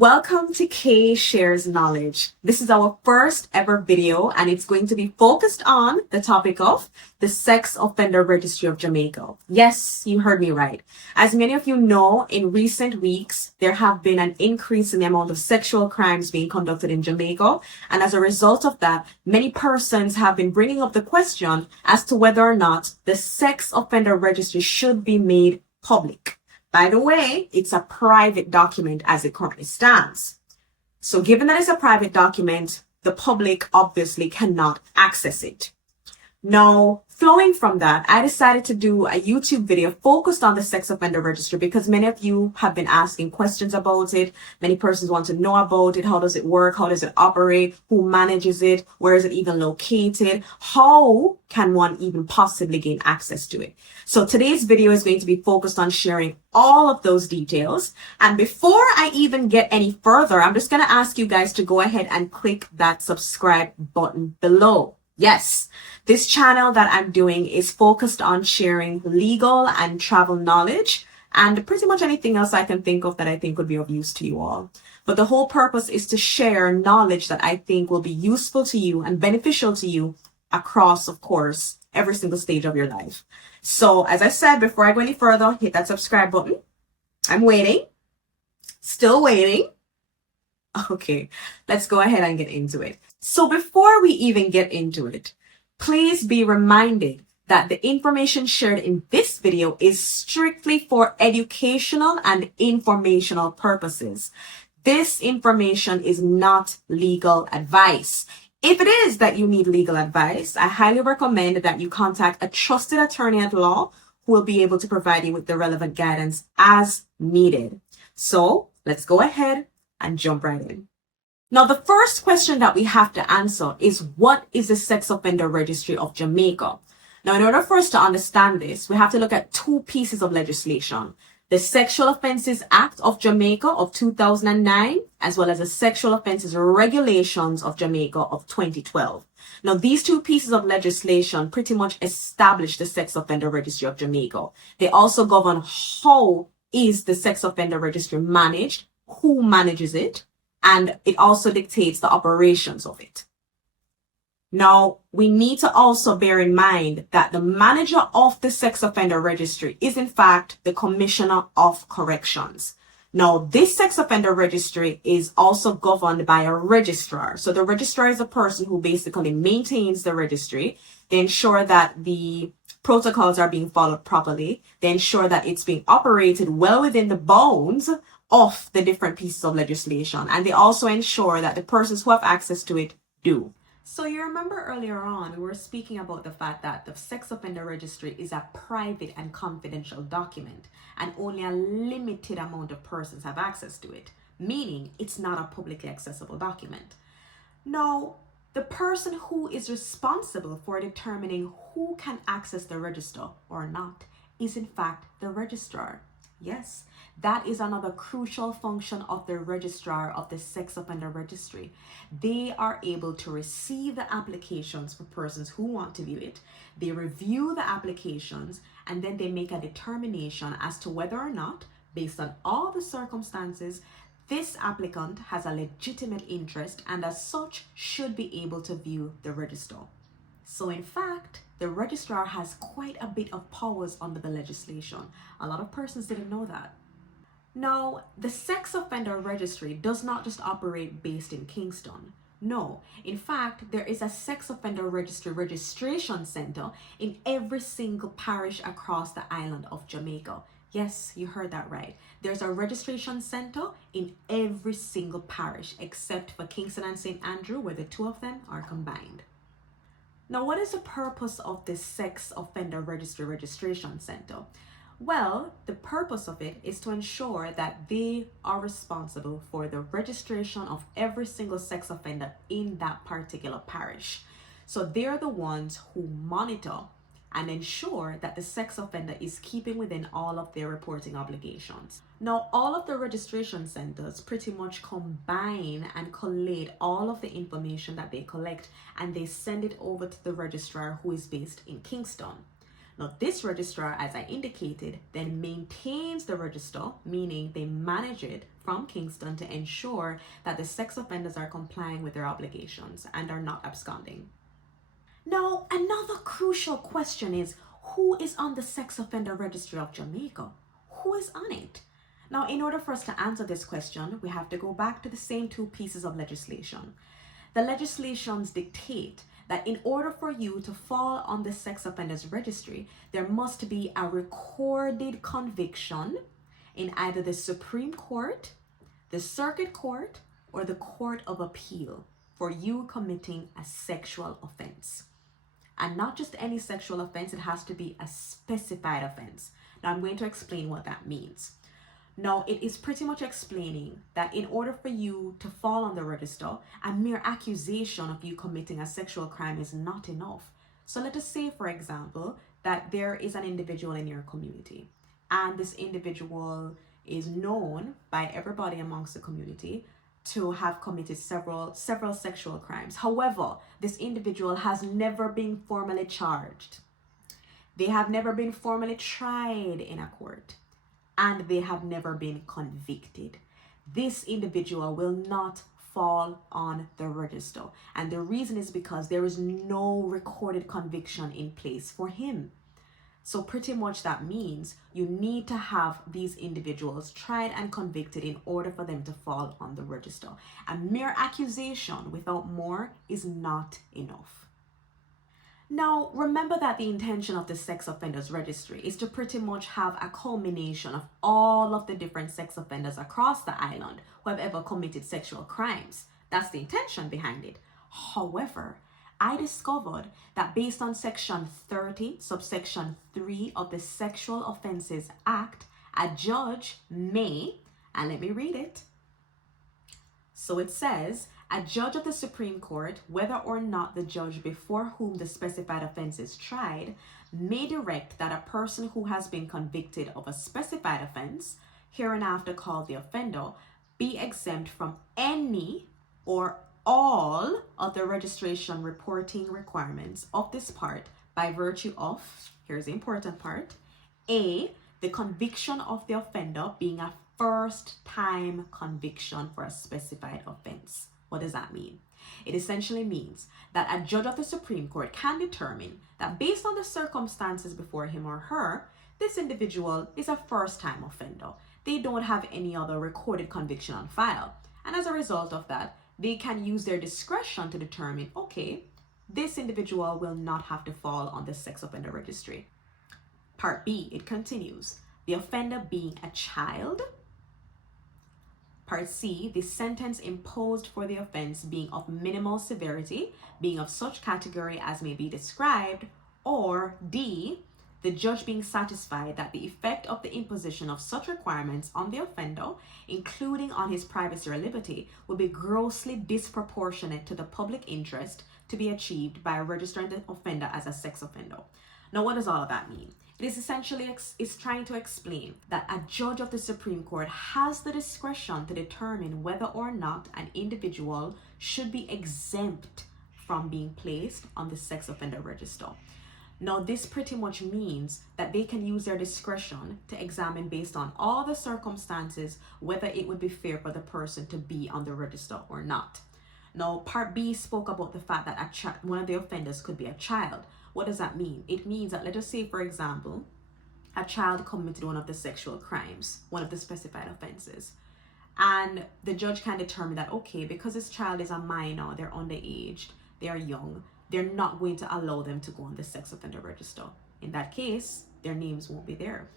Welcome to Kay Shares Knowledge. This is our first ever video and it's going to be focused on the topic of the Sex Offender Registry of Jamaica. Yes, you heard me right. As many of you know, in recent weeks, there have been an increase in the amount of sexual crimes being conducted in Jamaica. And as a result of that, many persons have been bringing up the question as to whether or not the Sex Offender Registry should be made public. By the way, it's a private document as it currently stands. So given that it's a private document, the public obviously cannot access it. Now, flowing from that, I decided to do a YouTube video focused on the Sex Offender Registry because many of you have been asking questions about it. Many persons want to know about it. How does it work? How does it operate? Who manages it? Where is it even located? How can one even possibly gain access to it? So today's video is going to be focused on sharing all of those details. And before I even get any further, I'm just going to ask you guys to go ahead and click that subscribe button below. Yes, this channel that I'm doing is focused on sharing legal and travel knowledge and pretty much anything else I can think of that I think would be of use to you all. But the whole purpose is to share knowledge that I think will be useful to you and beneficial to you across, of course, every single stage of your life. So as I said, before I go any further, hit that subscribe button. I'm waiting, still waiting. Okay, let's go ahead and get into it. So before we even get into it, please be reminded that the information shared in this video is strictly for educational and informational purposes. This information is not legal advice. If it is that you need legal advice, I highly recommend that you contact a trusted attorney at law who will be able to provide you with the relevant guidance as needed. So let's go ahead and jump right in. Now, the first question that we have to answer is, what is the Sex Offender Registry of Jamaica? Now, in order for us to understand this, we have to look at two pieces of legislation: the Sexual Offences Act of Jamaica of 2009, as well as the Sexual Offences Regulations of Jamaica of 2012. Now, these two pieces of legislation pretty much establish the Sex Offender Registry of Jamaica. They also govern how is the Sex Offender Registry managed, who manages it, and it also dictates the operations of it. Now, we need to also bear in mind that the manager of the Sex Offender Registry is in fact the Commissioner of Corrections. Now, this Sex Offender Registry is also governed by a registrar. So the registrar is a person who basically maintains the registry. They ensure that the protocols are being followed properly. They ensure that it's being operated well within the bounds of the different pieces of legislation, and they also ensure that the persons who have access to it do. So you remember earlier on we were speaking about the fact that the Sex Offender Registry is a private and confidential document and only a limited amount of persons have access to it, meaning it's not a publicly accessible document. Now, the person who is responsible for determining who can access the register or not is in fact the registrar. Yes, that is another crucial function of the registrar of the Sex Offender Registry. They are able to receive the applications for persons who want to view it. They review the applications and then they make a determination as to whether or not, based on all the circumstances, this applicant has a legitimate interest and as such should be able to view the register. So in fact, the registrar has quite a bit of powers under the legislation. A lot of persons didn't know that. Now, the Sex Offender Registry does not just operate based in Kingston. No, in fact, there is a Sex Offender Registry registration center in every single parish across the island of Jamaica. Yes, you heard that right. There's a registration center in every single parish except for Kingston and St. Andrew, where the two of them are combined. Now, what is the purpose of this Sex Offender Registry Registration Center? Well, the purpose of it is to ensure that they are responsible for the registration of every single sex offender in that particular parish. So they're the ones who monitor and ensure that the sex offender is keeping within all of their reporting obligations. Now, all of the registration centers pretty much combine and collate all of the information that they collect and they send it over to the registrar who is based in Kingston. Now, this registrar, as I indicated, then maintains the register, meaning they manage it from Kingston to ensure that the sex offenders are complying with their obligations and are not absconding. Now, another crucial question is, who is on the Sex Offender Registry of Jamaica? Who is on it? Now, in order for us to answer this question, we have to go back to the same two pieces of legislation. The legislations dictate that in order for you to fall on the Sex Offenders Registry, there must be a recorded conviction in either the Supreme Court, the Circuit Court, or the Court of Appeal for you committing a sexual offense. And not just any sexual offense, it has to be a specified offense. Now, I'm going to explain what that means. Now, it is pretty much explaining that in order for you to fall on the register, a mere accusation of you committing a sexual crime is not enough. So let us say, for example, that there is an individual in your community, and this individual is known by everybody amongst the community to have committed several sexual crimes. However, this individual has never been formally charged. They have never been formally tried in a court, and they have never been convicted. This individual will not fall on the register. And the reason is because there is no recorded conviction in place for him. So pretty much that means you need to have these individuals tried and convicted in order for them to fall on the register. A mere accusation without more is not enough. Now, remember that the intention of the Sex Offenders Registry is to pretty much have a culmination of all of the different sex offenders across the island who have ever committed sexual crimes. That's the intention behind it. However, I discovered that based on Section 30, subsection 3 of the Sexual Offences Act, a judge may, and let me read it. So it says, a judge of the Supreme Court, whether or not the judge before whom the specified offense is tried, may direct that a person who has been convicted of a specified offense, hereinafter called the offender, be exempt from any or all of the registration reporting requirements of this part by virtue of, here's the important part, A, the conviction of the offender being a first time conviction for a specified offense. What does that mean? It essentially means that a judge of the Supreme Court can determine that based on the circumstances before him or her, this individual is a first time offender. They don't have any other recorded conviction on file. And as a result of that, they can use their discretion to determine, okay, this individual will not have to fall on the Sex Offender Registry. Part B, it continues. The offender being a child. Part C, the sentence imposed for the offense being of minimal severity, being of such category as may be described. Or D, the judge being satisfied that the effect of the imposition of such requirements on the offender, including on his privacy or liberty, will be grossly disproportionate to the public interest to be achieved by registering the offender as a sex offender. Now, what does all of that mean? It is essentially is trying to explain that a judge of the Supreme Court has the discretion to determine whether or not an individual should be exempt from being placed on the Sex Offender Register. Now, this pretty much means that they can use their discretion to examine based on all the circumstances whether it would be fair for the person to be on the register or not. Now, Part B spoke about the fact that one of the offenders could be a child. What does that mean? It means that, let us say, for example, a child committed one of the sexual crimes, one of the specified offenses. And the judge can determine that, okay, because this child is a minor, they're underage, they are young, they're not going to allow them to go on the Sex Offender Register. In that case, their names won't be there.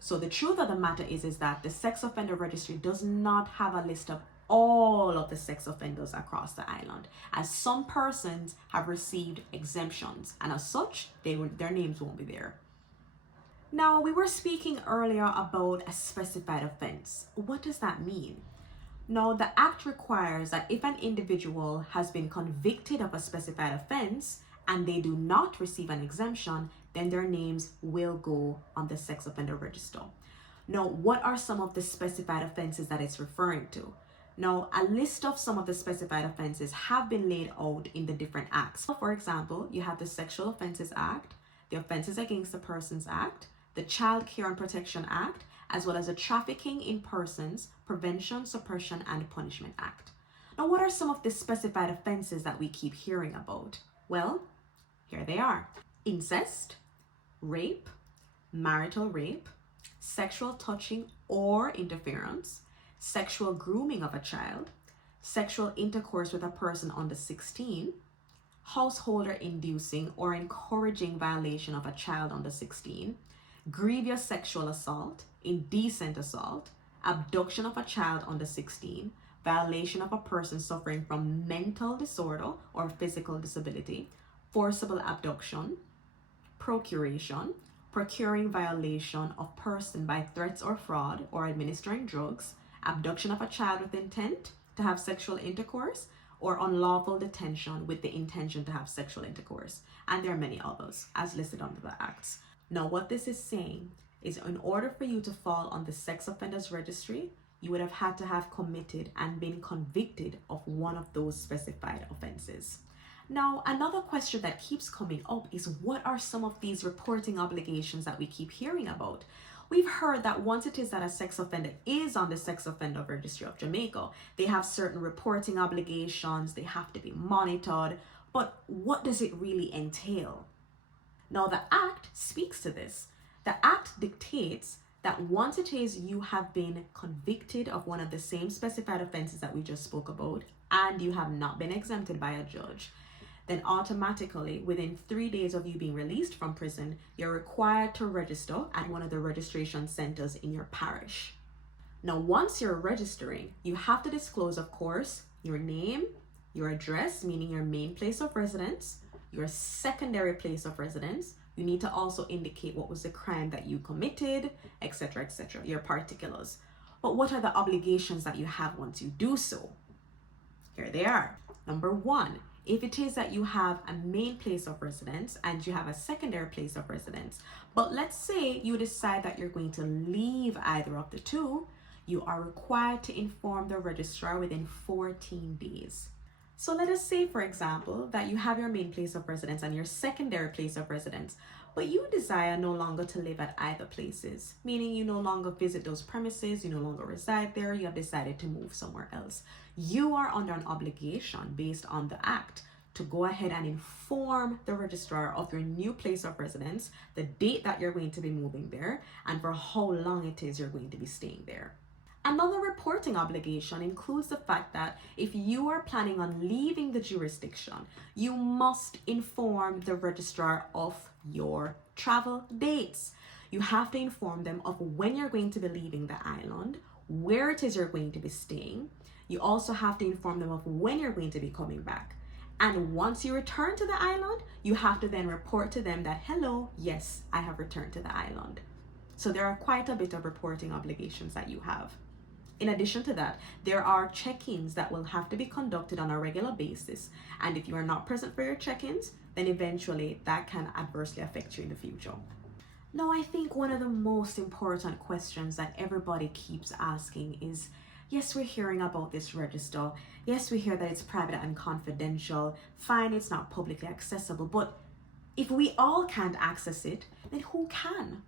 So the truth of the matter is that the Sex Offender Registry does not have a list of all of the sex offenders across the island, as some persons have received exemptions, and as such, their names won't be there. Now, we were speaking earlier about a specified offense. What does that mean? Now, the Act requires that if an individual has been convicted of a specified offense and they do not receive an exemption, then their names will go on the Sex Offender Register. Now, what are some of the specified offenses that it's referring to? Now, a list of some of the specified offenses have been laid out in the different acts. For example, you have the Sexual Offences Act, the Offences Against the Persons Act, the Child Care and Protection Act, as well as the Trafficking in Persons Prevention, Suppression and Punishment Act. Now, what are some of the specified offenses that we keep hearing about? Well, here they are: incest, rape, marital rape, sexual touching or interference, sexual grooming of a child, sexual intercourse with a person under 16, householder inducing or encouraging violation of a child under 16, grievous sexual assault, indecent assault, abduction of a child under 16, violation of a person suffering from mental disorder or physical disability, forcible abduction, procuration, procuring violation of person by threats or fraud or administering drugs, abduction of a child with intent to have sexual intercourse, or unlawful detention with the intention to have sexual intercourse. And there are many others as listed under the acts. Now, what this is saying is in order for you to fall on the Sex Offenders Registry, you would have had to have committed and been convicted of one of those specified offenses. Now, another question that keeps coming up is, what are some of these reporting obligations that we keep hearing about? We've heard that once it is that a sex offender is on the Sex Offender Registry of Jamaica, they have certain reporting obligations, they have to be monitored, but what does it really entail? Now, the Act speaks to this. The Act dictates that once it is you have been convicted of one of the same specified offenses that we just spoke about, and you have not been exempted by a judge, then automatically within 3 days of you being released from prison, you're required to register at one of the registration centers in your parish. Now, once you're registering, you have to disclose, of course, your name, your address, meaning your main place of residence, your secondary place of residence. You need to also indicate what was the crime that you committed, etc., your particulars. But what are the obligations that you have once you do so? Here they are. Number 1, if it is that you have a main place of residence and you have a secondary place of residence, but let's say you decide that you're going to leave either of the two, you are required to inform the registrar within 14 days. So let us say, for example, that you have your main place of residence and your secondary place of residence, but you desire no longer to live at either places, meaning you no longer visit those premises, you no longer reside there, you have decided to move somewhere else. You are under an obligation based on the Act to go ahead and inform the registrar of your new place of residence, the date that you're going to be moving there, and for how long it is you're going to be staying there. Another reporting obligation includes the fact that if you are planning on leaving the jurisdiction, you must inform the registrar of your travel dates. You have to inform them of when you're going to be leaving the island, where it is you're going to be staying. You also have to inform them of when you're going to be coming back. And once you return to the island, you have to then report to them that, hello, yes, I have returned to the island. So there are quite a bit of reporting obligations that you have. In addition to that, there are check-ins that will have to be conducted on a regular basis. And if you are not present for your check-ins, then eventually that can adversely affect you in the future. Now, I think one of the most important questions that everybody keeps asking is, yes, we're hearing about this register. Yes, we hear that it's private and confidential. Fine, it's not publicly accessible. But if we all can't access it, then who can?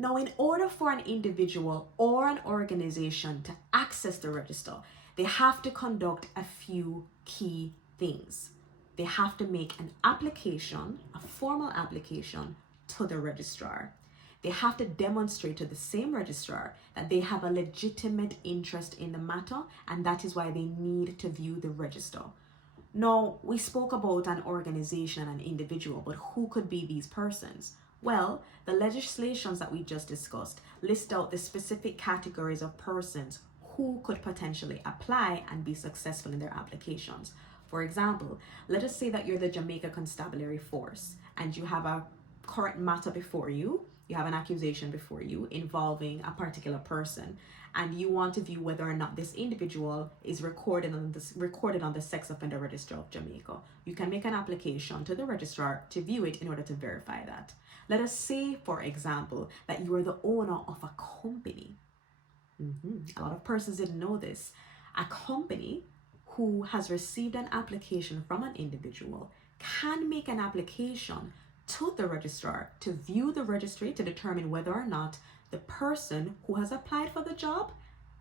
Now, in order for an individual or an organization to access the register, they have to conduct a few key things. They have to make an application, a formal application to the registrar. They have to demonstrate to the same registrar that they have a legitimate interest in the matter, and that is why they need to view the register. Now, we spoke about an organization and an individual, but who could be these persons? Well, the legislations that we just discussed list out the specific categories of persons who could potentially apply and be successful in their applications. For example, let us say that you're the Jamaica Constabulary Force and you have a current matter before you. You have an accusation before you involving a particular person, and you want to view whether or not this individual is recorded on the Sex Offender Registry of Jamaica. You can make an application to the registrar to view it in order to verify that. Let us say, for example, that you are the owner of a company. A lot of persons didn't know this. A company who has received an application from an individual can make an application to the registrar to view the registry to determine whether or not the person who has applied for the job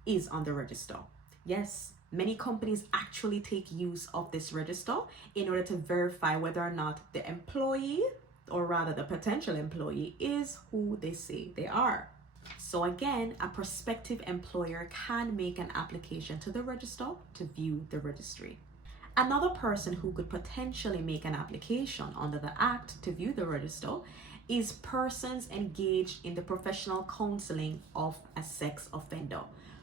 is on the register. Yes, many companies actually take use of this register in order to verify whether or not the employee, or rather the potential employee, is who they say they are. So again, a prospective employer can make an application to the register to view the registry. Another person who could potentially make an application under the Act to view the register is persons engaged in the professional counseling of a sex offender.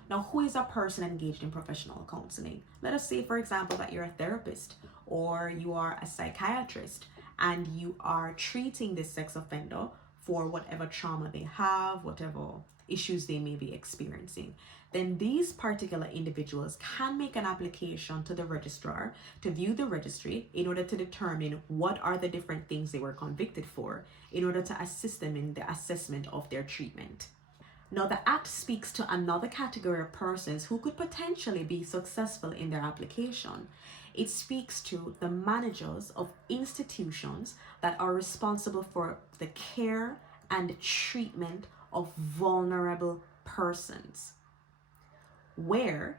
Now, who is a person engaged in professional counseling? Let us say, for example, that you're a therapist or you are a psychiatrist and you are treating this sex offender for whatever trauma they have, whatever issues they may be experiencing. Then these particular individuals can make an application to the registrar to view the registry in order to determine what are the different things they were convicted for in order to assist them in the assessment of their treatment. Now, the Act speaks to another category of persons who could potentially be successful in their application. It speaks to the managers of institutions that are responsible for the care and treatment of vulnerable persons, where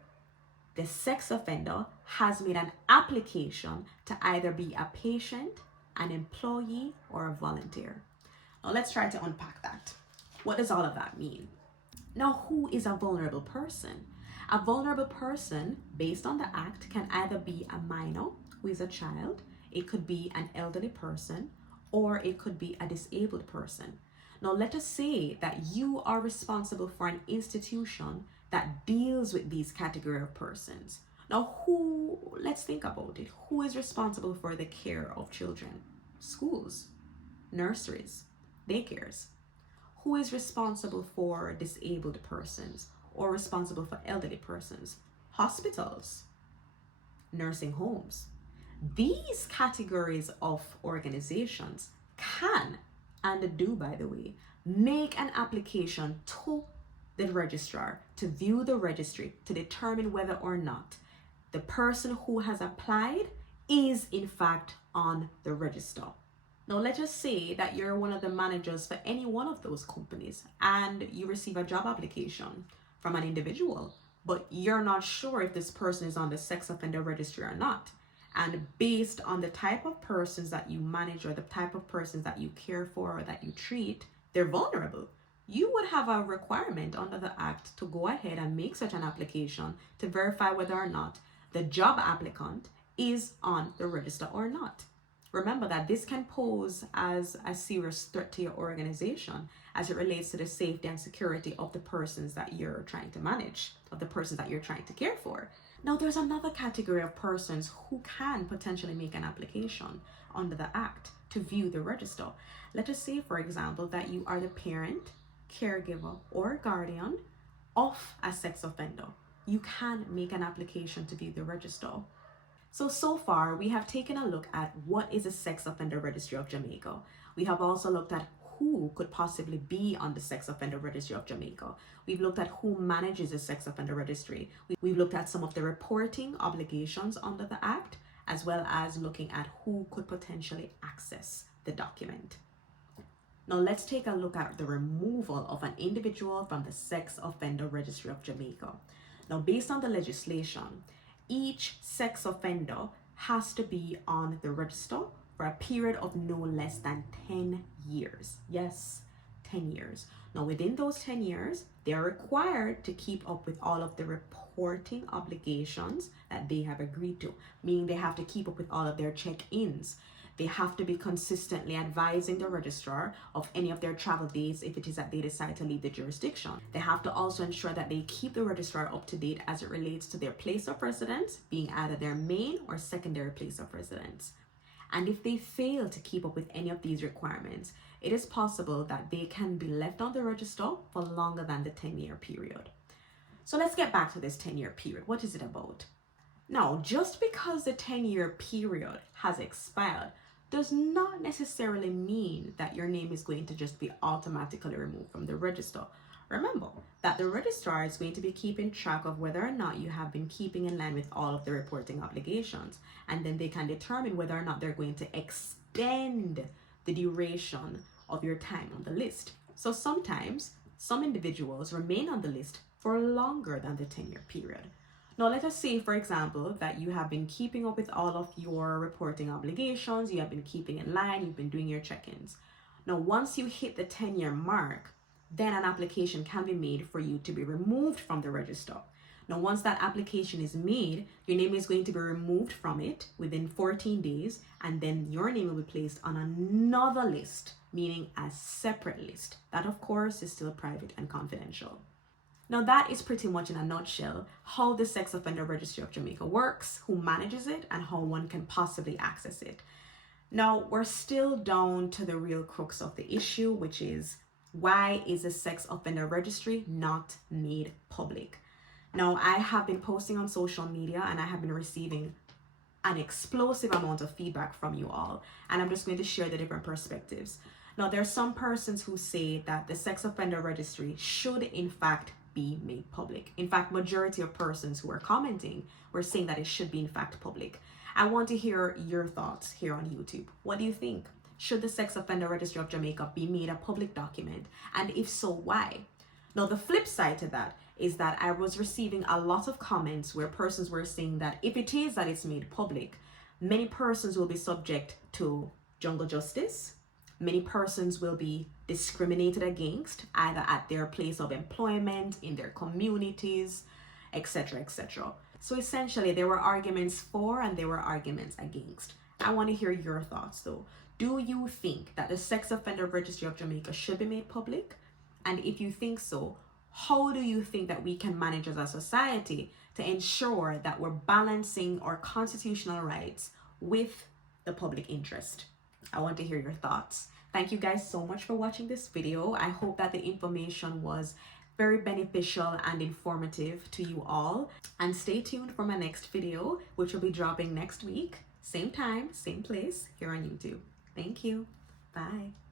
the sex offender has made an application to either be a patient, an employee, or a volunteer. Now, let's try to unpack that. What does all of that mean? Now, who is a vulnerable person? A vulnerable person, based on the Act, can either be a minor, who is a child, it could be an elderly person, or it could be a disabled person. Now, let us say that you are responsible for an institution that deals with these category of persons. Now, let's think about it. Who is responsible for the care of children? Schools, nurseries, daycares. Who is responsible for disabled persons or responsible for elderly persons? Hospitals, nursing homes. These categories of organizations can, and do by the way, make an application to the registrar to view the registry to determine whether or not the person who has applied is in fact on the register. Now, let's just say that you're one of the managers for any one of those companies and you receive a job application from an individual, but you're not sure if this person is on the Sex Offender Registry or not. And based on the type of persons that you manage or the type of persons that you care for or that you treat, they're vulnerable. You would have a requirement under the Act to go ahead and make such an application to verify whether or not the job applicant is on the register or not. Remember that this can pose as a serious threat to your organization as it relates to the safety and security of the persons that you're trying to manage, of the persons that you're trying to care for. Now, there's another category of persons who can potentially make an application under the Act to view the register. Let us say, for example, that you are the parent, caregiver, or guardian of a sex offender. You can make an application to view the register. So far, we have taken a look at what is a Sex Offender Registry of Jamaica. We have also looked at who could possibly be on the Sex Offender Registry of Jamaica. We've looked at who manages the Sex Offender Registry. We've looked at some of the reporting obligations under the Act, as well as looking at who could potentially access the document. Now, let's take a look at the removal of an individual from the Sex Offender Registry of Jamaica. Now, based on the legislation, each sex offender has to be on the register for a period of no less than 10 years. Yes, 10 years. Now, within those 10 years, they are required to keep up with all of the reporting obligations that they have agreed to, meaning they have to keep up with all of their check-ins. They have to be consistently advising the registrar of any of their travel dates if it is that they decide to leave the jurisdiction. They have to also ensure that they keep the registrar up to date as it relates to their place of residence, being either their main or secondary place of residence. And if they fail to keep up with any of these requirements, it is possible that they can be left on the register for longer than the 10-year period. So let's get back to this 10-year period. What is it about? Now, just because the 10-year period has expired does not necessarily mean that your name is going to just be automatically removed from the register. Remember that the registrar is going to be keeping track of whether or not you have been keeping in line with all of the reporting obligations, and then they can determine whether or not they're going to extend the duration of your time on the list. So sometimes some individuals remain on the list for longer than the 10-year period. Now, let us say, for example, that you have been keeping up with all of your reporting obligations, you have been keeping in line, you've been doing your check-ins. Now, once you hit the 10-year mark, then an application can be made for you to be removed from the register. Now, once that application is made, your name is going to be removed from it within 14 days, and then your name will be placed on another list, meaning a separate list. That, of course, is still private and confidential. Now, that is pretty much in a nutshell how the Sex Offender Registry of Jamaica works, who manages it, and how one can possibly access it. Now, we're still down to the real crux of the issue, which is, why is the Sex Offender Registry not made public? Now, I have been posting on social media and I have been receiving an explosive amount of feedback from you all, and I'm just going to share the different perspectives. Now, there are some persons who say that the Sex Offender Registry should in fact be made public. In fact, majority of persons who are commenting were saying that it should be in fact public. I want to hear your thoughts here on YouTube. What do you think? Should the Sex Offender Registry of Jamaica be made a public document? And if so, why? Now, the flip side to that is that I was receiving a lot of comments where persons were saying that if it is that it's made public, many persons will be subject to jungle justice. Many persons will be discriminated against, either at their place of employment, in their communities, etc., etc. So essentially, there were arguments for and there were arguments against. I want to hear your thoughts though. Do you think that the Sex Offender Registry of Jamaica should be made public? And if you think so, how do you think that we can manage as a society to ensure that we're balancing our constitutional rights with the public interest? I want to hear your thoughts. Thank you guys so much for watching this video. I hope that the information was very beneficial and informative to you all. And stay tuned for my next video, which will be dropping next week. Same time, same place here on YouTube. Thank you. Bye.